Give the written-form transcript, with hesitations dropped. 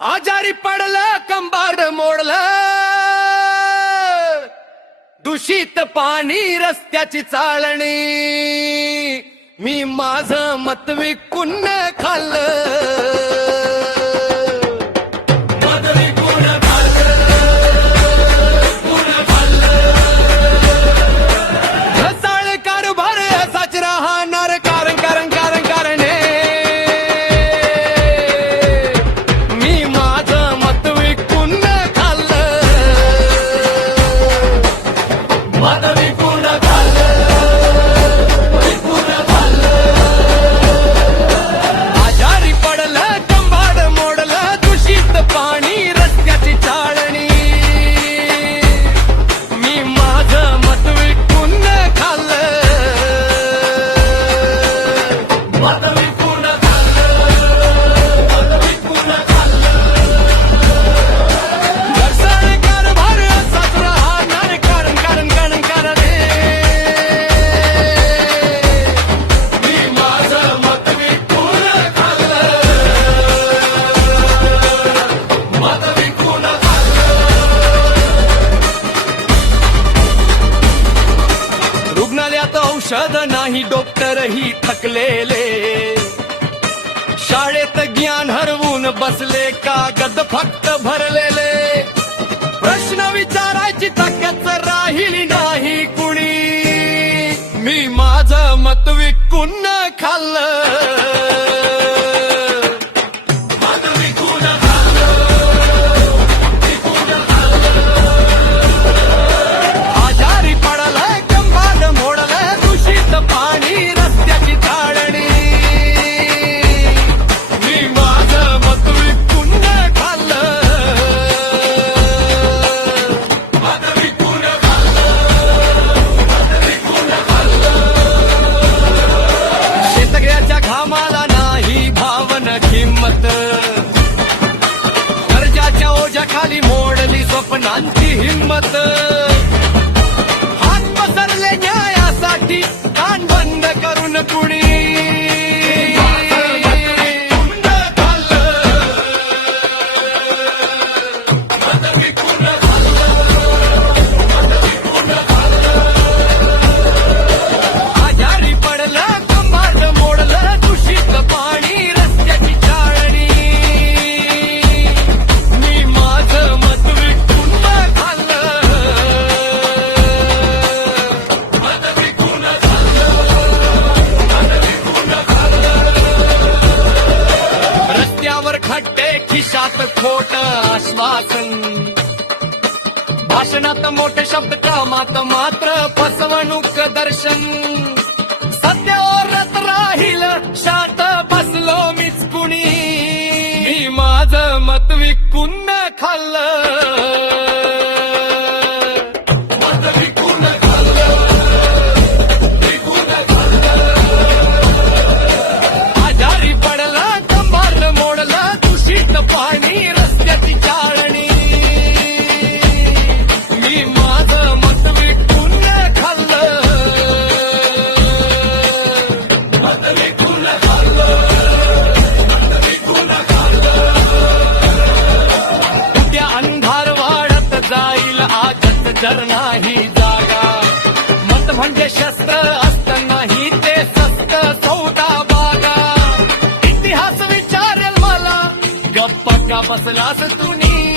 आजारी पडलं कंबाड मोडलं, दूषित पाणी रस्त्याची चाळणी, मी माझं मत विकून खाल्लं। आजारी पडलं कंबाड मोडलं, दूषित पाणी रस्त्याची चाळणी, मी माझं मत विकून खाल्लं। मत विकून औषध नाही डॉक्टरही थकलेले, शाळेत ज्ञान हरवून बसले, कागद फक्त भरलेले, प्रश्न विचारायची ताकद राहिली नाही कुणी, मी माझं मत विकून खाल्लं। कर्जाच्या ओझ्याखाली मोडली स्वप्नांची हिम्मत, हात पसरले न्यायासाठी, कान बंद करून कुणी, आजारी पडलं कंबाड मोडलं, दूषित पाणी रस्त्याची चाळणी, मी माझं मत विकून खाल्लं। मत विकून रस्त्यावर खड्डे, खिशात खोट आश्वासन, भाषणात मोठे शब्द, कामात मात्र फसवणूक दर्शन, सत्य ओरत राहील शांत बसलो मीच कुणी, मी माझं मत विकून खाल्लं। आजारी पडलं कंबाड मोडलं, दूषित पाणी रस्त्याची चाळणी, मी माझं मत विकून खाल्लं। मत विकून उद्या अंधार वाढत जाईल, आजच जर नाही जागा, मत म्हणजे शस्त्र असतं नाही ते सस्त सौदा बागा, इतिहास विचारेल मला, गप्पा का बसलास तुम्ही।